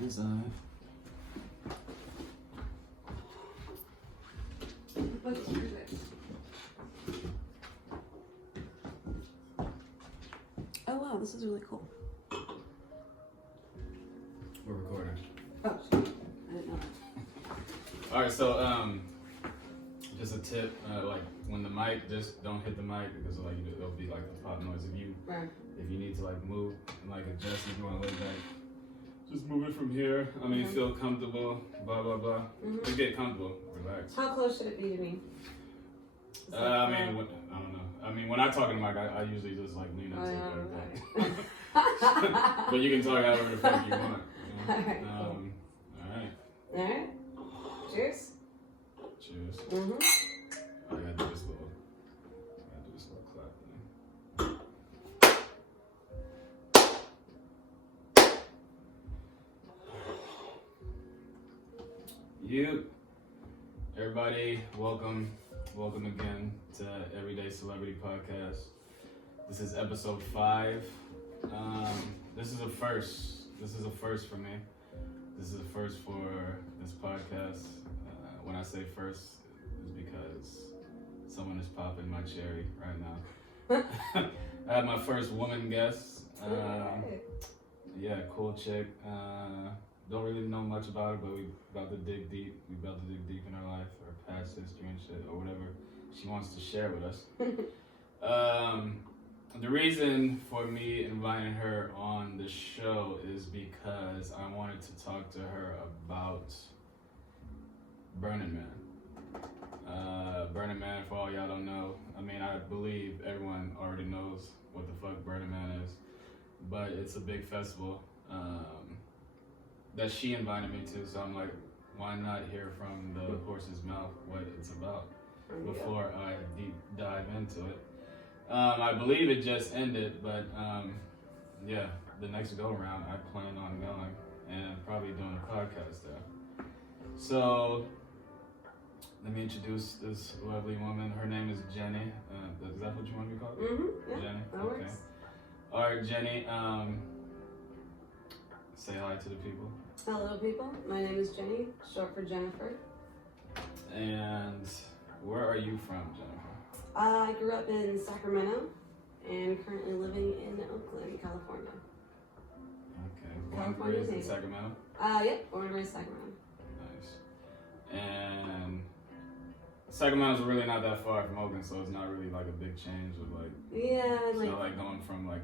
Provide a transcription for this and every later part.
Design. Oh wow, this is really cool. We're recording. Oh, shoot. I didn't know that. All right, so just a tip, like when the mic, just don't hit the mic because like it'll be like a pop noise. If you need to like move and like adjust, if you want to lay back, just move it from here. I mean, feel comfortable, blah blah blah. Just get comfortable, relax. How close should it be to me? I mean, I don't know. I mean, when I talk in the mic, I usually just like lean into it. But you can talk however the fuck you want. You know? Alright, cool. Alright. Cheers. Cheers. I gotta do this little clap thing. Everybody, welcome again to Everyday Celebrity Podcast. This is episode 5. This is a first. This is a first for me. This is a first for this podcast. When I say first, it's because someone is popping my cherry right now. I had my first woman guest. Yeah, cool chick. Don't really know much about her, but we about to dig deep. We about to dig deep in her life, her past history and shit, or whatever she wants to share with us. The reason for me inviting her on the show is because I wanted to talk to her about Burning Man. Burning Man, for all y'all don't know, I mean, I believe everyone already knows what the fuck Burning Man is, but it's a big festival that she invited me to, so I'm like, why not hear from the horse's mouth what it's about before I deep dive into it. I believe it just ended, but yeah, the next go around I plan on going and probably doing a podcast there. So let me introduce this lovely woman. Her name is Jenni. Is that what you want me to call her? Yeah, Jenni? that Okay. works. All right, Jenni, say hi to the people. Hello people, my name is Jenni, short for Jennifer. And where are you from, Jennifer? I grew up in Sacramento and currently living in Oakland, California. Okay, born and raised in Sacramento? Yep, born and raised Sacramento. Nice. And Sacramento's really not that far from Oakland, so it's not really like a big change of like... Yeah, it's like... not like going from like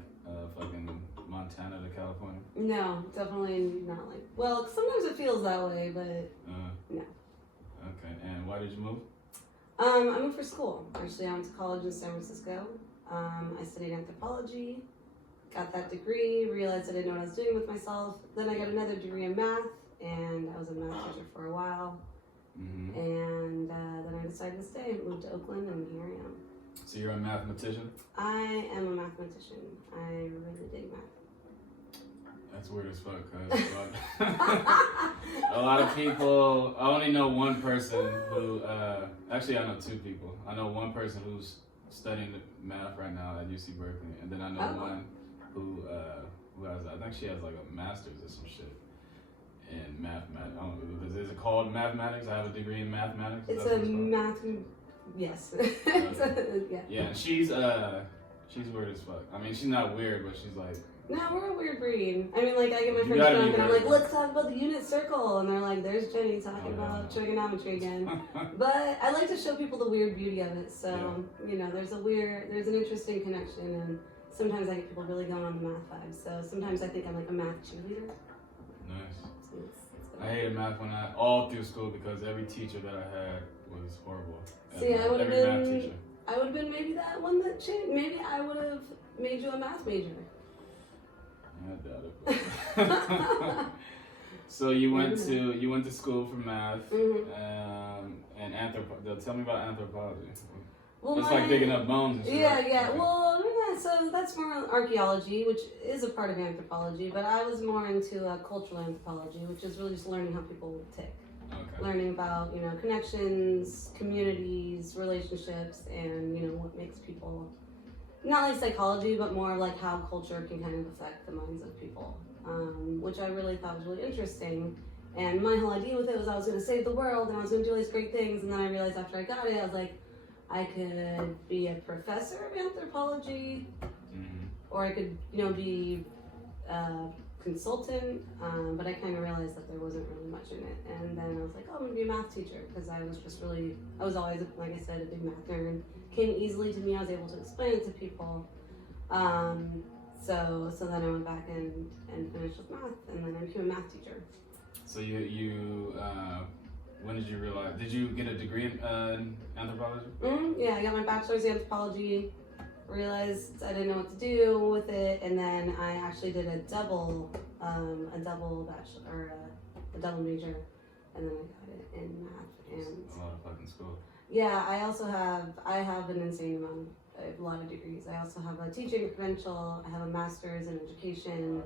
fucking Montana to California? No, definitely not like... Well, sometimes it feels that way, but no. Okay, and why did you move? I moved for school. Actually, I went to college in San Francisco. I studied anthropology, got that degree, realized I didn't know what I was doing with myself. Then I got another degree in math, and I was a math teacher for a while. And then I decided to stay, moved to Oakland, and here I am. So you're a mathematician? I am a mathematician. I really dig math. That's weird as fuck, cause a lot of people, I only know one person who, actually I know 2 people. I know one person who's studying math right now at UC Berkeley, and then I know one who has, I think she has like a master's or some shit in mathematics. I don't know, is it called mathematics? I have a degree in mathematics. It's a math, yes. Yeah. Yeah, and she's weird as fuck. I mean, she's not weird, but she's like, no, we're a weird breed. I mean, like, I get my friends drunk and I'm like, let's talk about the unit circle. And they're like, there's Jenni talking about trigonometry again. But I like to show people the weird beauty of it. So, you know, there's an interesting connection. And sometimes I get people really going on the math vibe. So sometimes I think I'm like a math cheerleader. Nice. So I hated math all through school because every teacher that I had was horrible. See, I would have been maybe that one that changed. Maybe I would have made you a math major. I doubt it. So you went to school for math and anthropology. Tell me about anthropology. Well, it's like digging up bones and shit. Yeah, right? yeah. Okay. Well, yeah, so that's more archaeology, which is a part of anthropology, but I was more into cultural anthropology, which is really just learning how people tick. Okay. Learning about, you know, connections, communities, relationships, and, you know, what makes people, not like psychology, but more like how culture can kind of affect the minds of people. which I really thought was really interesting. And my whole idea with it was I was going to save the world and I was going to do all these great things. And then I realized after I got it, I was like, I could be a professor of anthropology, or I could, be a consultant. But I kind of realized that there wasn't really much in it. And then I was like, oh, I'm going to be a math teacher, because I was always, like I said, a big math nerd. Came easily to me. I was able to explain it to people. So then I went back and finished with math, and then I became a math teacher. So you when did you realize? Did you get a degree in anthropology? Yeah, I got my bachelor's in anthropology. Realized I didn't know what to do with it, and then I actually did a double bachelor, or a double major, and then I got it in math and. A lot of fucking school. Yeah, I have an insane amount. I have a lot of degrees. I also have a teaching credential. I have a master's in education.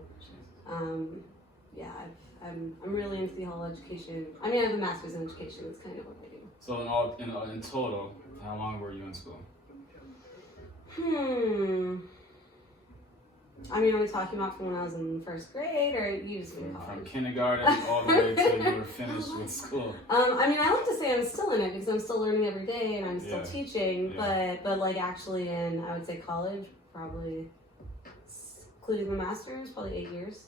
I'm really into the whole education. I mean, I have a master's in education. It's kind of what I do. So in total, how long were you in school? I mean, are we talking about from when I was in first grade, or you just in college? From kindergarten all the way till you were finished with school. I mean, I like to say I'm still in it because I'm still learning every day and I'm still teaching. Yeah. But like actually in, I would say college, probably, including the master's, probably 8 years.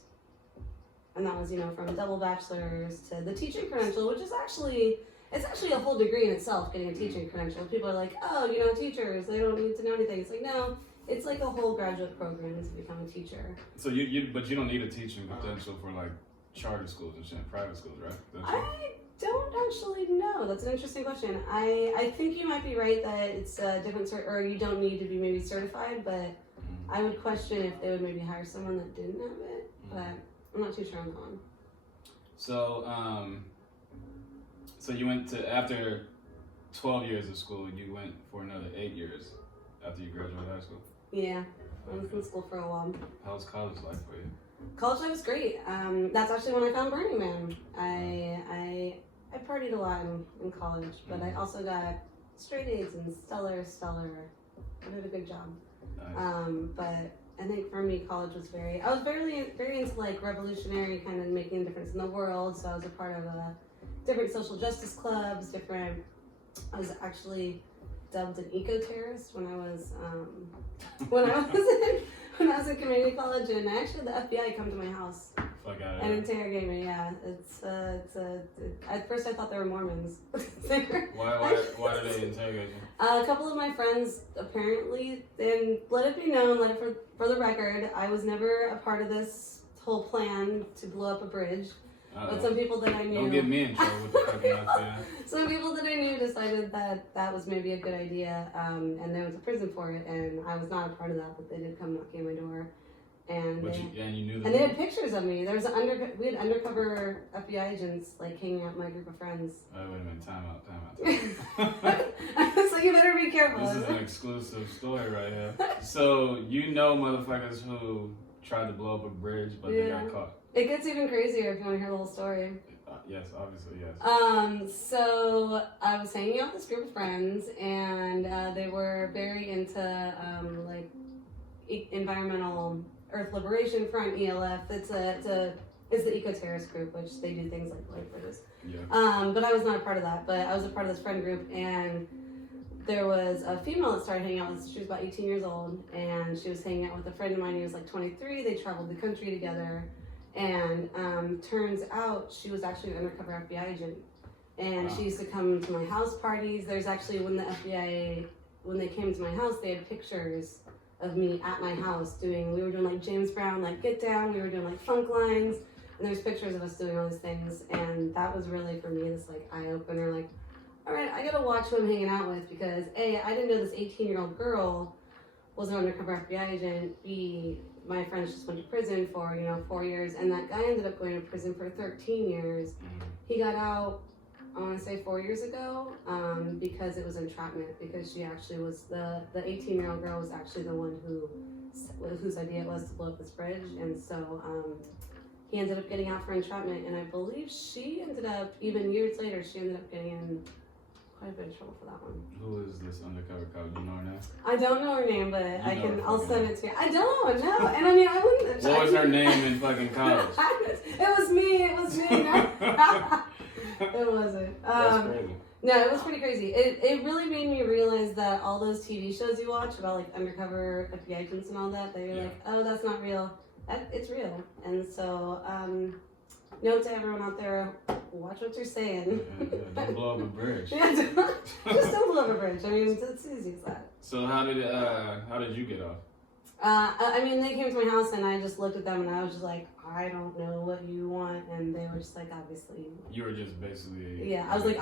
And that was, from double bachelor's to the teaching credential, which is actually a whole degree in itself, getting a teaching credential. People are like, oh, teachers, they don't need to know anything. It's like, no. It's like a whole graduate program to become a teacher. So but you don't need a teaching credential for like charter schools and shit, private schools, right? I don't actually know. That's an interesting question. I think you might be right that it's a different or you don't need to be maybe certified, but I would question if they would maybe hire someone that didn't have it. But I'm not too sure on that one. So you went to, after 12 years of school, you went for another 8 years after you graduated high school? Yeah, I was in school for a while. How was college life for you? College life was great. That's actually when I found Burning Man. I partied a lot in college, but I also got straight A's and stellar. I did a good job. Nice. But I think for me, college was I was very into like revolutionary, kind of making a difference in the world. So I was a part of different social justice clubs. I was actually dubbed an eco-terrorist when I was in community college, and actually the FBI come to my house and interrogate me. Yeah, at first I thought they were Mormons. Why did they interrogate you? A couple of my friends apparently, and let it be known, for the record, I was never a part of this whole plan to blow up a bridge. But some people that I knew... Don't get me in trouble with the fucking FBI. Some people that I knew decided that was maybe a good idea, and they went to prison for it, and I was not a part of that, but they did come knocking on my door. And you knew them. And they had pictures of me. There was we had undercover FBI agents, like, hanging out with my group of friends. Wait a minute, time out. So you better be careful. This is an exclusive story right here. So motherfuckers who tried to blow up a bridge, but they got caught. It gets even crazier if you want to hear the whole story. Yes, obviously, yes. So I was hanging out with this group of friends, and they were very into environmental Earth Liberation Front, ELF. It's the eco-terrorist group, which they do things like bridges. Yeah. But I was not a part of that. But I was a part of this friend group, and there was a female that started hanging out with us. She was about 18 years old, and she was hanging out with a friend of mine who was like 23. They traveled the country together. And turns out she was actually an undercover FBI agent. And she used to come to my house parties. There's actually, when they came to my house, they had pictures of me at my house we were doing like James Brown, like Get Down, we were doing like funk lines, and there's pictures of us doing all these things. And that was really, for me, this like eye-opener, like, all right, I gotta watch who I'm hanging out with, because A, I didn't know this 18-year-old girl was an undercover FBI agent. B, my friends just went to prison for 4 years, and that guy ended up going to prison for 13 years. He got out, I want to say 4 years ago, because it was entrapment, because she actually was the 18-year-old girl was actually the one whose idea it was to blow up this bridge. And so he ended up getting out for entrapment, and I believe she ended up, even years later, she ended up getting in quite a bit of trouble for that one. Who is this undercover cop? Do you know her name? I don't know her name, but I'll send it to you. I don't know. And I mean, I wouldn't. What was her name in fucking college? It was me. No. It wasn't. That's crazy. No, it was pretty crazy. It really made me realize that all those TV shows you watch about like undercover FBI agents and all that, that you're like, oh, that's not real. It's real. And so, note to everyone out there, watch what you're saying. Don't blow up a bridge. Yeah, just don't blow up a bridge. I mean, it's easy as that. So how did you get off? I mean, they came to my house and I just looked at them and I was just like, I don't know what you want, and they were just like, obviously. You were just basically. Yeah, I was like,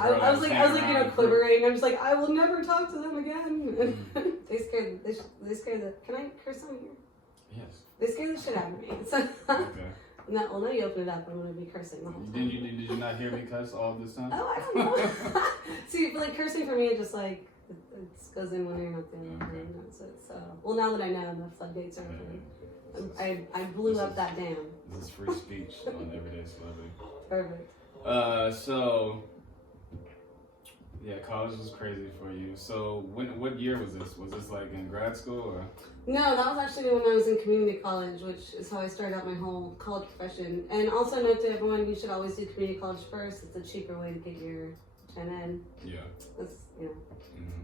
quivering. I'm just like, I will never talk to them again. They scared the. Can I curse on here? Yes. They scared the shit out of me. So. Okay. No, well, now you open it up, I'm gonna be cursing the whole time. Did you not hear me cuss all this time? Oh, I don't know. See, but like cursing for me, it just like it goes in when you're not there. Okay. That's it. So, well, now that I know, the floodgates are open. I blew up that dam. This is free speech on Everyday Celebrity. Perfect. So, yeah, college was crazy for you. So, what year was this? Was this like in grad school or? No, that was actually when I was in community college, which is how I started out my whole college profession. And also note to everyone, you should always do community college first. It's a cheaper way to get your Gen Ed. Yeah. That's, you know.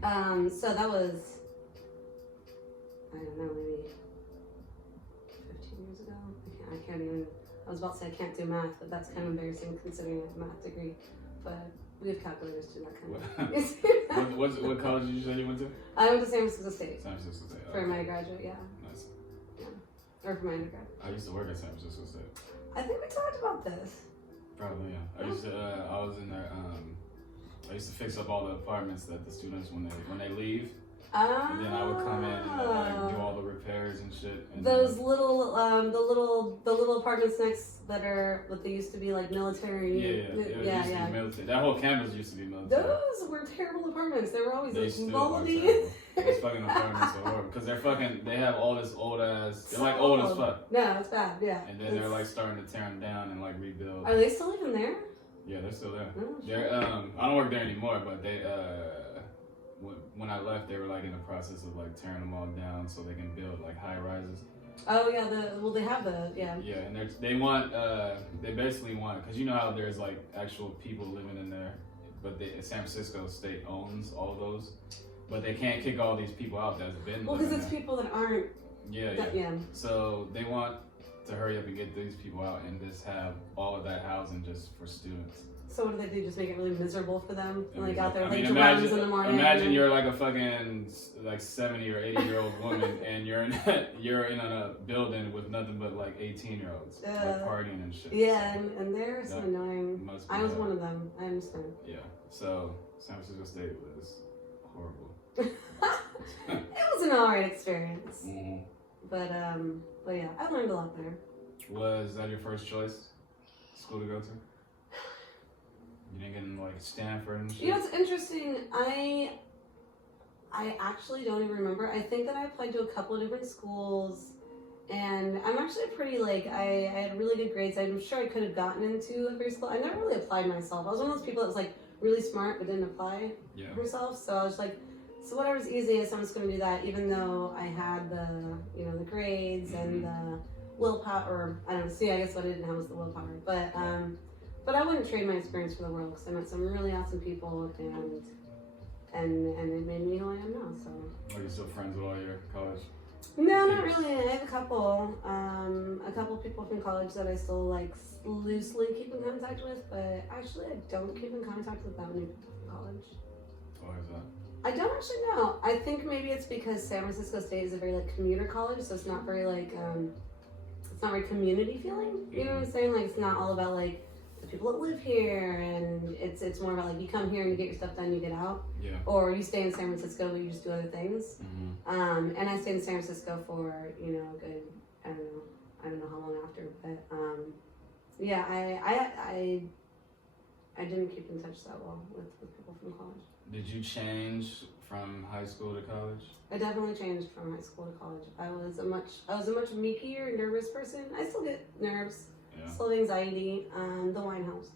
Mm-hmm. So that was, I don't know, maybe 15 years ago. I can't even, I was about to say I can't do math, but that's kind of embarrassing considering I have a math degree. But we have calculators too, that kind of thing. What college did you say you went to? I went to San Francisco State. San Francisco State. For my graduate, yeah. Nice. Yeah. Or for my undergrad. I used to work at San Francisco State. I think we talked about this. Probably, yeah. I was in there, I used to fix up all the apartments that the students, when they leave, and then I would come in and like do all the repairs and shit. And those little, the little apartments next that are what they used to be like military. Yeah. Military. That whole campus used to be military. Those were terrible apartments. They were always like moldy. Those fucking apartments are horrible because they have all this old ass. They're like old as fuck. No, it's bad. Yeah. And then they're like starting to tear them down and like rebuild. Are they still even there? Yeah, they're still there. Oh, they're I don't work there anymore, but they when I left, they were like in the process of like tearing them all down so they can build like high rises. Oh yeah, they have yeah. Yeah, and they basically want, because you know how there's like actual people living in there, but San Francisco State owns all of those, but they can't kick all these people out that's been. Well, because it's people that aren't. Yeah. So they want to hurry up and get these people out and just have all of that housing just for students. So what do? Just make it really miserable for them? Like out there, I mean, like imagine in the morning. Imagine you're like a fucking like 70 or 80-year-old woman, and you're in a building with nothing but like 18-year-olds like partying and shit. Yeah, so and they're so annoying. I was one of them. I understand. Yeah. So San Francisco State was horrible. It was an alright experience. Mm-hmm. But yeah, I learned a lot there. Was that your first choice school to go to? You didn't get in like Stanford and shit? You know, it's interesting. I actually don't even remember. I think that I applied to a couple of different schools, and I'm actually pretty like I had really good grades. I'm sure I could have gotten into a free school. I never really applied myself. I was one of those people that was like really smart but didn't apply herself. So I was like, so whatever's easiest, I'm just going to do that, even though I had the the grades and the willpower. Or I don't know. See, I guess what I didn't have was the willpower, but I wouldn't trade my experience for the world because I met some really awesome people and it made me who I am now. So. Are you still friends with all your college? No, not really. I have a couple people from college that I still like loosely keep in contact with, but actually I don't keep in contact with that many people from college. Why is that? I don't actually know. I think maybe it's because San Francisco State is a very like commuter college, so it's not very like it's not very community feeling. You know what I'm saying? Like it's not all about like the people that live here, and it's more about like you come here and you get your stuff done, you get out. Yeah. Or you stay in San Francisco but you just do other things. Mm-hmm. And I stayed in San Francisco for a good I don't know how long after, but yeah, I didn't keep in touch that well with people from college. Did you change from high school to college? I definitely changed from high school to college. I was a much meekier, nervous person. I still get nerves. Yeah. Still have anxiety. The wine helps.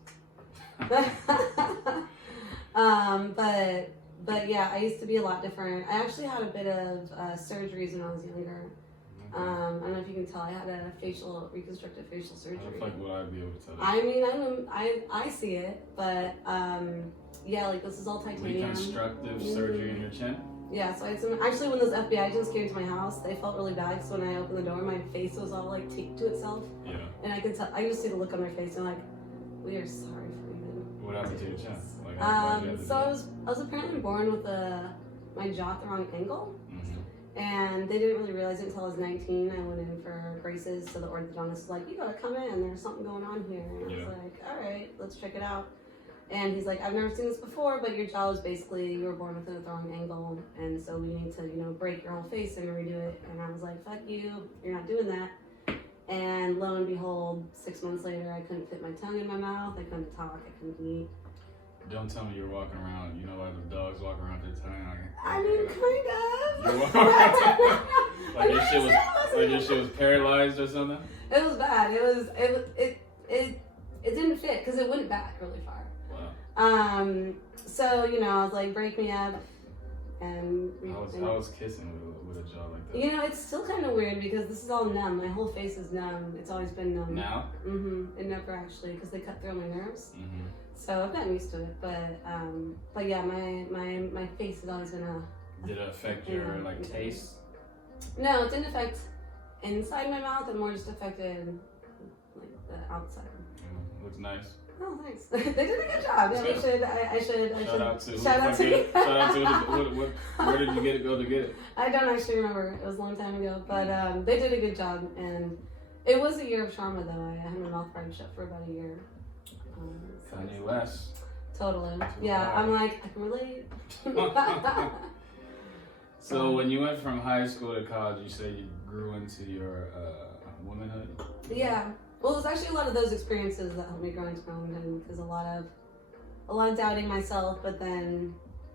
But yeah, I used to be a lot different. I actually had a bit of surgeries when I was younger. I don't know if you can tell. I had a reconstructive facial surgery. How the fuck would I be able to tell that? I mean, I see it, but yeah, like this is all titanium. Reconstructive surgery in your chin? Yeah, so I had some. Actually, when those FBI agents came to my house, they felt really bad. So when I opened the door, my face was all like taped to itself. Yeah. And I could tell. I could see the look on their face, and like, we are sorry for you. What happened to your chin? Like, So I was apparently born with my jaw at the wrong angle. And they didn't really realize it until I was 19. I went in for braces, so the orthodontist was like, you gotta come in, there's something going on here. And I was like, all right, let's check it out. And he's like, I've never seen this before, but your jaw is basically, you were born with it at the wrong angle, and so we need to, break your whole face and redo it. And I was like, fuck you, you're not doing that. And lo and behold, 6 months later, I couldn't fit my tongue in my mouth, I couldn't talk, I couldn't eat. Don't tell me you're walking around, like the dogs walk around their tongue. I mean, kind of. You're walking around like your shit was paralyzed or something? It was bad. It didn't fit because it went back really far. Wow. So, I was like, break me up. And I was kissing with a jaw like that. It's still kind of weird because this is all numb. My whole face is numb. It's always been numb. Now? It never actually, because they cut through my nerves. So I've gotten used to it, but yeah, my face has always been a. Did it affect your taste? No, it didn't affect inside my mouth. It more just affected the outside. Looks nice. Oh, thanks. They did a good job. Yeah, I should. Shout out to me. Shout out to where did you go to get it? I don't actually remember. It was a long time ago, but they did a good job, and it was a year of trauma though. I had my mouth pried shut for about a year. Kanye West. Totally. Yeah, I'm like, I can relate. So when you went from high school to college, you said you grew into your womanhood? Yeah. Well, it was actually a lot of those experiences that helped me grow into my womanhood, because a lot of doubting myself, but then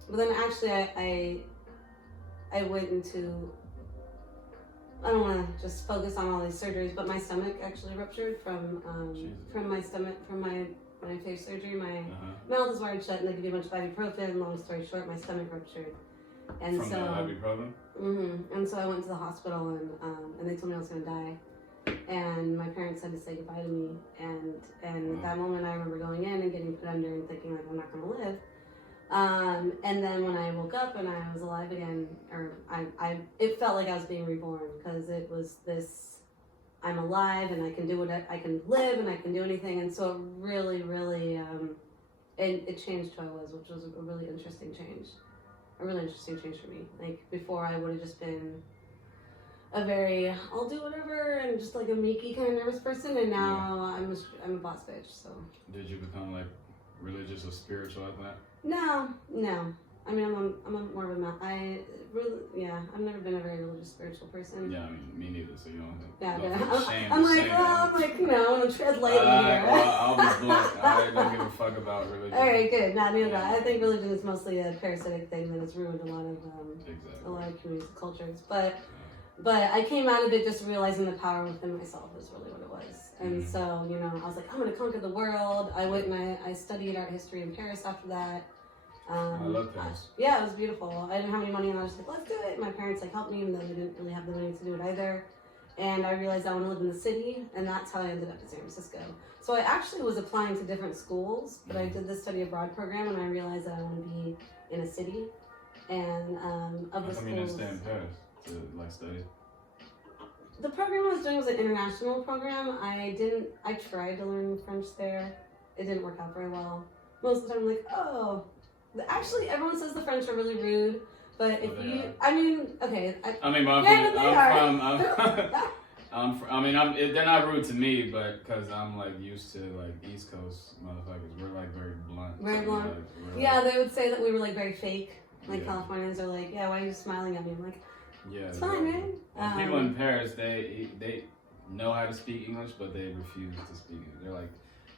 actually I went into, I don't want to just focus on all these surgeries, but my stomach actually ruptured from my when I faced surgery. My mouth is wired shut, and they give you a bunch of ibuprofen. Long story short, my stomach ruptured, and from so the ibuprofen. And so I went to the hospital, and they told me I was gonna die, and my parents had to say goodbye to me, and at that moment I remember going in and getting put under and thinking like I'm not gonna live. And then when I woke up and I was alive again, it felt like I was being reborn, because it was this, I'm alive and I can do I can live and I can do anything. And so it really, really, it changed who I was, which was a really interesting change. A really interesting change for me. Like before I would have just been a very, I'll do whatever, and just like a meeky kind of nervous person. And now I'm a boss bitch, so. Did you become like religious or spiritual like that? No. I mean, I'm a more of a I've never been a very religious, spiritual person. Yeah, I mean, me neither. So you don't think. Yeah, shame. I'm like, I'm gonna tread lightly here. I'll be blunt. I don't give a fuck about religion. All right, good. Not neither that. I think religion is mostly a parasitic thing that has ruined a lot of communities and cultures. But I came out of it just realizing the power within myself is really what it was. And so, I was like, I'm gonna conquer the world. I went and I studied art history in Paris after that. I love Paris. Yeah, it was beautiful. I didn't have any money, and I was like, let's do it. My parents helped me, even though they didn't really have the money to do it either. And I realized I want to live in the city, and that's how I ended up in San Francisco. So I actually was applying to different schools, but I did the study abroad program, and I realized that I want to be in a city. And of the schools. How come you didn't stay in Paris to study? The program I was doing was an international program. I tried to learn French there. It didn't work out very well. Most of the time, I'm like, oh. Actually, everyone says the French are really rude, but if they're not rude to me, but because I'm like used to like East Coast motherfuckers. We're like very blunt. Very blunt. They would say that we were like very fake. Like Californians are like, yeah, why are you smiling at me? I'm like, it's fine, man. People in Paris, they know how to speak English, but they refuse to speak it. They're like,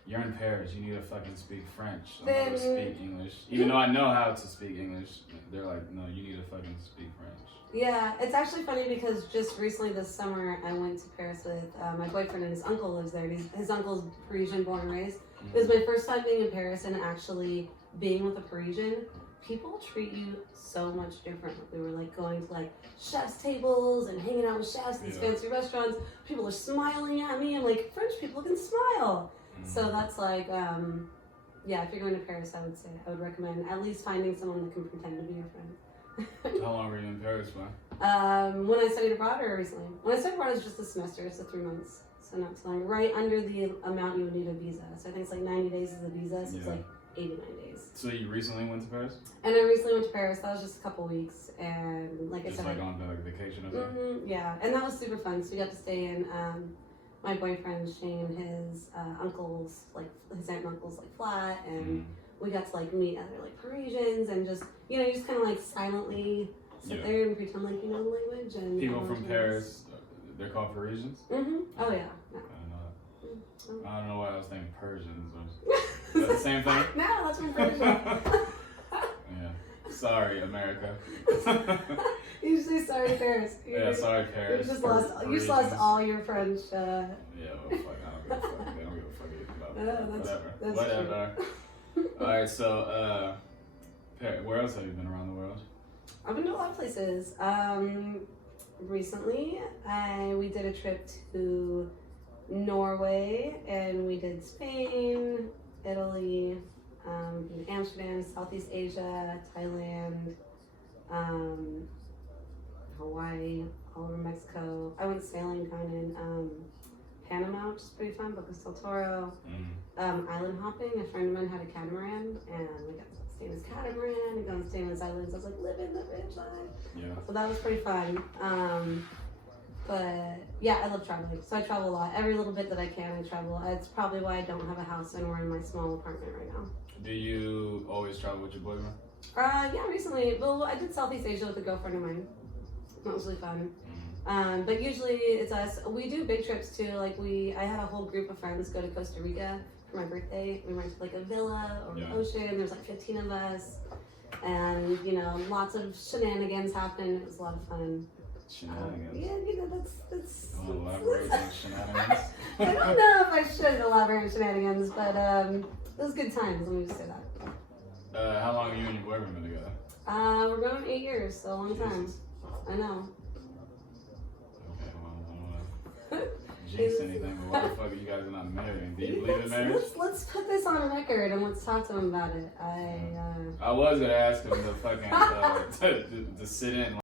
you're in Paris, you need to fucking speak French. I'm not to speak English. Even though I know how to speak English, they're like, no, you need to fucking speak French. Yeah, it's actually funny because just recently this summer, I went to Paris with my boyfriend, and his uncle lives there. His uncle's Parisian, born and raised. It was my first time being in Paris, and actually being with a Parisian, people treat you so much different. We were like going to like chef's tables and hanging out with chefs in these fancy restaurants. People are smiling at me. I'm like, French people can smile. So that's like, yeah, if you're going to Paris, I would say I would recommend at least finding someone that can pretend to be your friend. How long were you in Paris for? When I studied abroad or recently? When I studied abroad, it was just a semester, so 3 months. So not too long. Right under the amount you would need a visa. So I think it's like 90 days is a visa, so it's like 89 days. So you recently went to Paris? And I recently went to Paris. That was just a couple weeks, and like I said, like on like vacation or something. Yeah, and that was super fun. So we got to stay in my boyfriend Shane, his uncle's like his aunt and uncle's like flat, and we got to like meet other like Parisians and just you just kind of like silently sit there and pretend like you know the language. And people from Paris, they're called Parisians. Oh yeah. I don't know that. I don't know why I was thinking Persians. Is that the same thing? No, that's from Persia. Yeah. Sorry, America. You say sorry, Paris. Sorry, Paris. You just lost all your French. Yeah, well, fuck. I don't give a fuck. They don't give a fuck about that's whatever. All right, so where else have you been around the world? I've been to a lot of places. Recently, we did a trip to Norway, and we did Spain, Italy, Amsterdam, Southeast Asia, Thailand, Hawaii, all over Mexico. I went sailing kind of in Panama, which is pretty fun, Bocas del Toro. Island hopping. A friend of mine had a catamaran, and we got to stay in his catamaran and go and stay on his islands. I was like, living the rich life. Yeah. So that was pretty fun. But yeah, I love traveling. So I travel a lot. Every little bit that I can, I travel. It's probably why I don't have a house anywhere in my small apartment right now. Do you always travel with your boyfriend? Yeah, recently. Well, I did Southeast Asia with a girlfriend of mine. That was really fun. But usually it's us. We do big trips too. Like I had a whole group of friends go to Costa Rica for my birthday. We went to like a villa over the ocean. There's like 15 of us, and lots of shenanigans happened. It was a lot of fun. Shenanigans. Yeah, that's. Elaborate on shenanigans. I don't know if I should elaborate on shenanigans, but it was good times. Let me just say that. How long have you and your boyfriend been together? We're going on 8 years, so a long time. I know. Okay, well, I don't want to jinx anything, but why the fuck are you guys not married? Do you believe in marriage? Let's put this on record and let's talk to him about it. I was gonna ask him to fucking to sit in.